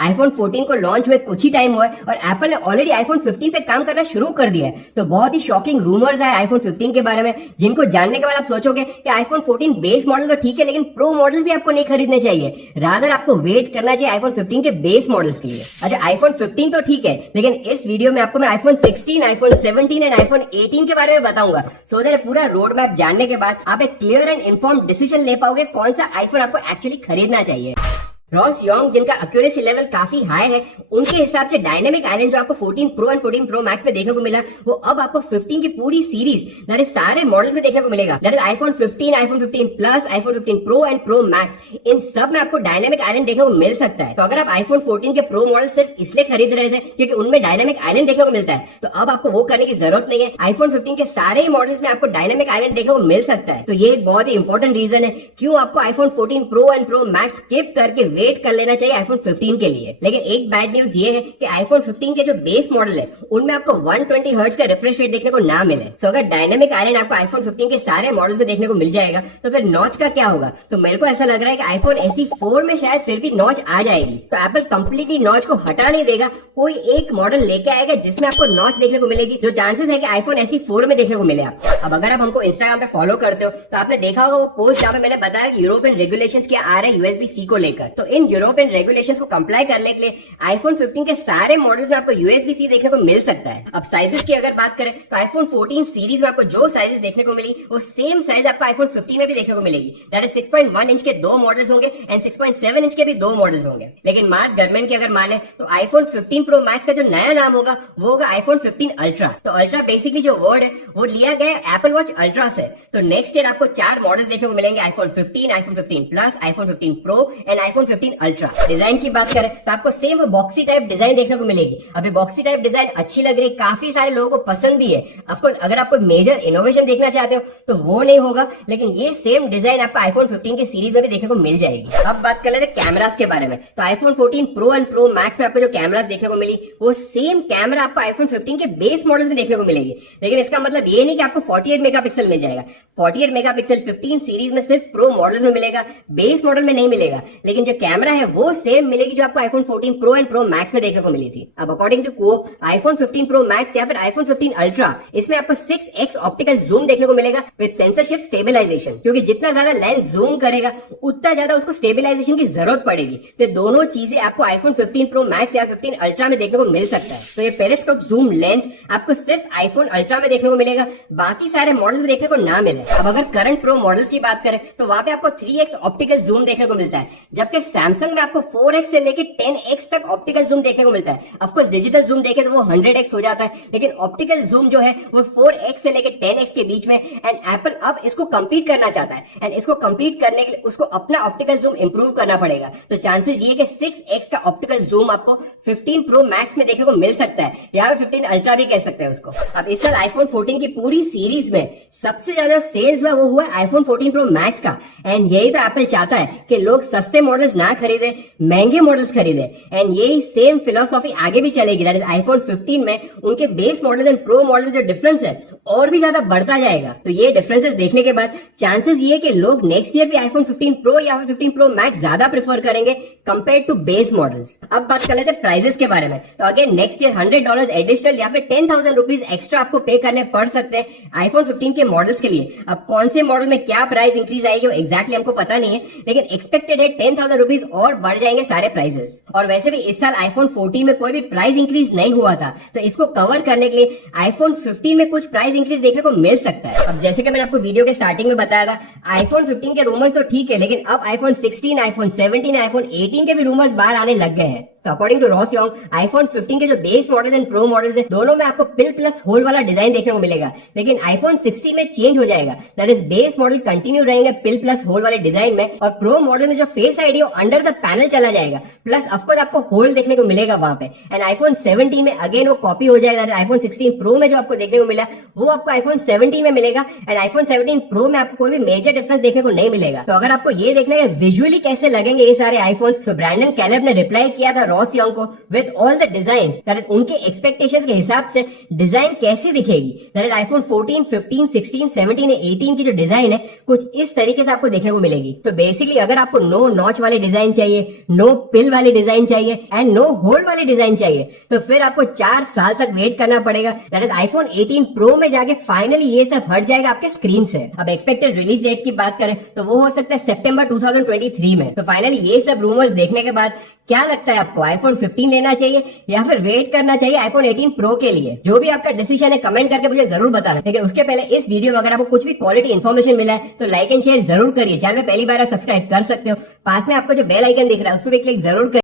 IPhone 14 को launch हुए कुछ ही टाइम हुआ है और एप्पल ने ऑलरेडी आईफोन 15 पे काम करना शुरू कर दिया है। तो बहुत ही शॉकिंग रूमर्स आए आईफोन 15 के बारे में, जिनको जानने के बाद आप सोचोगे कि आईफोन 14 बेस मॉडल तो ठीक है, लेकिन प्रो मॉडल्स भी आपको नहीं खरीदने चाहिए, रादर आपको वेट करना चाहिए आईफोन 15 के बेस मॉडल्स के लिए। अच्छा, आईफोन 15 तो ठीक है, लेकिन इस वीडियो में आपको मैं आईफोन 16, आईफोन 17 एंड आईफोन 18 के बारे में बताऊंगा, सो दैट पूरा रोड मैप जानने के बाद आप एक क्लियर एंड इन्फॉर्म्ड डिसीजन ले पाओगे कौन सा आईफोन आपको एक्चुअली खरीदना चाहिए। रॉस योंग, जिनका एक्यूरेसी लेवल काफी हाई है, उनके हिसाब से डायनेमिक आइलैंड जो आपको 14 प्रो एंड 14 प्रो मैक्स में देखने को मिला, वो अब आपको 15 की पूरी सीरीज दैट इज सारे मॉडल्स में देखने को मिलेगा। That is iPhone 15, iPhone 15 plus, iPhone 15 pro and pro max, इन सब में आपको डायनेमिक आइलैंड देखने को मिल सकता है। तो अगर आप आईफोन 14 के प्रो मॉडल सिर्फ इसलिए खरीद रहे थे क्योंकि उनमें डायनेमिक आइलैंड देखने को मिलता है, तो अब आपको वो करने की जरूरत नहीं है। आईफोन 15 के सारे ही मॉडल्स में आपको डायनेमिक आइलैंड देखने को मिल सकता है। तो ये एक बहुत ही इंपॉर्टेंट रीजन है क्यों आपको iPhone 14 pro and pro max skip करके वेट कर लेना चाहिए आईफोन 15 के लिए। लेकिन एक बैड न्यूज ये है कि आईफोन 15 के जो बेस मॉडल है उनमें आपको 120 हर्ट्ज का रिफ्रेश रेट देखने को ना मिले। सो अगर डायनेमिक आइलैंड आपको आईफोन 15 के सारे मॉडल्स में देखने को मिल जाएगा तो फिर नॉच का क्या होगा? तो मेरे को ऐसा लग रहा है कि आईफोन SE 4 में शायद फिर भी नॉच आ जाएगी। तो एप्पल कंप्लीटली नॉच को हटा नहीं देगा, कोई एक मॉडल लेके आएगा जिसमें आपको नॉच देखने को मिलेगी, जो चांसेस है कि आईफोन SE 4 में देखने को मिले। अब अगर आप हमको इंस्टाग्राम पे फॉलो करते हो तो आपने देखा होगा वो पोस्ट जहां पे मैंने बताया कि यूरोपियन रेगुलेशंस क्या आ रहे हैं USB-C को लेकर। तो इन यूरोपियन रेगुलेशंस को कंप्लाई करने के लिए आईफोन 15 के सारे मॉडल्स में आपको USB-C देखने को मिल सकता है। अब साइजेस की अगर बात करें तो आईफोन 14 सीरीज में आपको जो साइजेस देखने को मिली वो सेम साइज आपको आईफोन 15 में भी देखने को मिलेगी। दैट इज 6.1 इंच के 2 मॉडल्स होंगे एंड 6.7 इंच के भी 2 मॉडल्स होंगे। लेकिन मार्क गरमैन की अगर माने तो आईफोन 15 प्रो मैक्स का जो नया नाम होगा वो होगा आईफोन 15 अल्ट्रा। तो अल्ट्रा बेसिकली जो वर्ड है वो लिया गया है एप्पल वॉच अल्ट्रा से। तो नेक्स्ट ईयर आपको 4 मॉडल्स देखने को मिलेंगे, iPhone 15, iPhone 15 plus, iPhone 15 pro and iPhone 15 ultra. Design की बात करें तो आपको सेम बॉक्सी टाइप डिजाइन देखने को मिलेगी। अभी बॉक्सी टाइप डिजाइन अच्छी लग रही है, काफी सारे लोगों को पसंद भी है। ऑफकोर्स अगर आप कोई मेजर इनोवेशन देखना चाहते हो तो वो नहीं होगा, लेकिन ये सेम डिजाइन आपको आईफोन 15 की सीरीज में भी देखने को मिल जाएगी। अब बात कर लेते हैं कैमरास के बारे में। तो iPhone 14 pro and pro max में आपको जो कैमरास देखने को मिली वो सेम कैमरा आपको आईफोन 15 के बेस मॉडल्स में देखने को मिलेगी। लेकिन इसका मतलब ये नहीं कि आपको 48 मेगापिक्सल मिल जाएगा। 48 मेगापिक्सल 15 सीरीज में सिर्फ प्रो मॉडल्स में मिलेगा, बेस मॉडल में नहीं मिलेगा। लेकिन जो कैमरा है वो सेम मिलेगी जो आपको iPhone 14 pro and pro max में देखने को मिली थी। अब अकॉर्डिंग टू को आईफोन 15 प्रो मैक्स या फिर आईफोन 15 अल्ट्रा, इसमें आपको 6x ऑप्टिकल जूम देखने को मिलेगा विद सेंसर शिफ्ट स्टेबलाइजेशन, क्योंकि जितना ज्यादा लेंस जूम करेगा उतना ज्यादा उसको स्टेबलाइजेशन की जरूरत पड़ेगी। तो दोनों चीजें आपको आईफोन 15 प्रो मैक्स या 15 अल्ट्रा में देखने को मिल सकता है। तो ये पेरिस्कोप जूम लेंस आपको सिर्फ आईफोन अल्ट्रा में देखने को मिलेगा, बाकी सारे मॉडल्स में देखने को ना मिले। अब अगर करंट प्रो मॉडल्स की बात करें तो वहां पे आपको 3x ऑप्टिकल जूम देखने को मिलता है, जबकि सैमसंग में आपको 4x से लेकर 10x तक ऑप्टिकल जूम देखने को मिलता है। ऑफकोर्स डिजिटल जूम देखे तो वो 100x हो जाता है, लेकिन ऑप्टिकल जूम जो है वो 4x से लेकर 10x के बीच में। एंड एप्पल अब इसको कंपीट करना चाहता है, एंड इसको कंपीट करने के लिए उसको अपना ऑप्टिकल जूम इंप्रूव करना पड़ेगा। तो चांसेस ये कि 6x का ऑप्टिकल जूम आपको 15 प्रो मैक्स में देखने को मिल सकता है, या फिर 15 अल्ट्रा भी कह सकते हैं उसको। अब इस साल आईफोन 14 की पूरी सीरीज में सबसे ज्यादा सेल्स हुआ वो हुआ आईफोन 14 प्रो मैक्स का। एंड यही तो एप्पल चाहता है कि लोग सस्ते मॉडल्स ना खरीदे, महंगे मॉडल्स खरीदे। एंड यही सेम फिलॉसफी आगे भी चलेगी। दैट इज आईफोन 15 में उनके base models and pro model में जो डिफरेंस है और भी ज्यादा बढ़ता जाएगा। तो ये डिफरेंसेस देखने के बाद चांसेस ये कि लोग नेक्स्ट ईयर भी आईफोन 15 प्रो या फिर 15 प्रो मैक्स ज्यादा प्रेफर करेंगे कंपेयर टू बेस मॉडल्स। अब बात कर लेते हैं प्राइसेस के बारे में। तो अगेन नेक्स्ट ईयर $100 एडिशनल या फिर 10,000 रुपीज एक्स्ट्रा आपको पे करने पड़ सकते हैं आईफोन 15 के मॉडल्स के लिए। अब कौन से मॉडल में क्या प्राइस इंक्रीज आएगी वो एक्जैक्टली हमको पता नहीं है, लेकिन एक्सपेक्टेड है 10,000 रुपीज और बढ़ जाएंगे सारे प्राइसेस। और वैसे भी इस साल आईफोन 14 में कोई भी प्राइस इंक्रीज नहीं हुआ था, तो इसको कवर करने के लिए आईफोन 15 में कुछ प्राइस इंक्रीज देखने को मिल सकता है। अब जैसे कि मैंने आपको वीडियो के स्टार्टिंग में बताया था, आईफोन 15 के रूमर्स तो ठीक है, लेकिन अब आईफोन 16, आईफोन 17, आईफोन 18 के भी रूमर्स बाहर आने लग गए हैं। तो according to Ross Young, iPhone 15 के जो base models and pro models हैं दोनों में आपको पिल प्लस होल वाला डिजाइन देखने को मिलेगा, लेकिन आईफोन 16 में चेंज हो जाएगा। That is base model continue रहेंगे पिल प्लस होल वाले डिजाइन में, और प्रो मॉडल में जो फेस आईडी वो अंडर द पैनल चला जाएगा, प्लस ऑफकोर्स आपको होल देखने को मिलेगा वहां पे। एंड आईफोन 17 में अगेन वो कॉपी हो जाएगा। आईफोन 16 प्रो में जो आपको देखने को मिला वो आपको आईफोन 17 में मिलेगा, एंड आईफोन 17 प्रो में आपको कोई भी मेजर डिफरेंस देखने को नहीं मिलेगा। तो अगर आपको ये देखना है विजुअली कैसे लगेंगे ये सारे आईफोन्स, तो ब्रैंडन कैलेब ने रिप्लाई किया था रॉस यंग को with all the design, that is उनके एक्सपेक्टेशंस के हिसाब से डिजाइन कैसी दिखेगी, दैट इज आईफोन 14, 15, 16, 17 और 18 की जो डिजाइन है कुछ इस तरीके से आपको देखने को मिलेगी। तो बेसिकली अगर आपको नो नॉच वाले डिजाइन चाहिए, नो पिल वाले डिजाइन चाहिए एंड नो होल वाले डिजाइन चाहिए, तो फिर आपको 4 साल तक वेट करना पड़ेगा। दैट इज आईफोन 18 प्रो में जाके फाइनली ये सब हट जाएगा आपके स्क्रीन से। अब एक्सपेक्टेड रिलीज डेट की बात करें तो वो हो सकता है सितंबर 2023 में। तो फाइनली ये सब रूमर्स देखने के बाद क्या लगता है आपको, आईफोन 15 लेना चाहिए या फिर वेट करना चाहिए आईफोन 18 प्रो के लिए? जो भी आपका डिसीजन है कमेंट करके मुझे जरूर बताना। लेकिन उसके पहले इस वीडियो में अगर आपको कुछ भी क्वालिटी इन्फॉर्मेशन मिला है तो लाइक एंड शेयर जरूर करिए। चैनल में पहली बार सब्सक्राइब कर सकते हो। पास में आपको जो बेल आइकन दिख रहा है उस पर भी क्लिक जरूर करिए।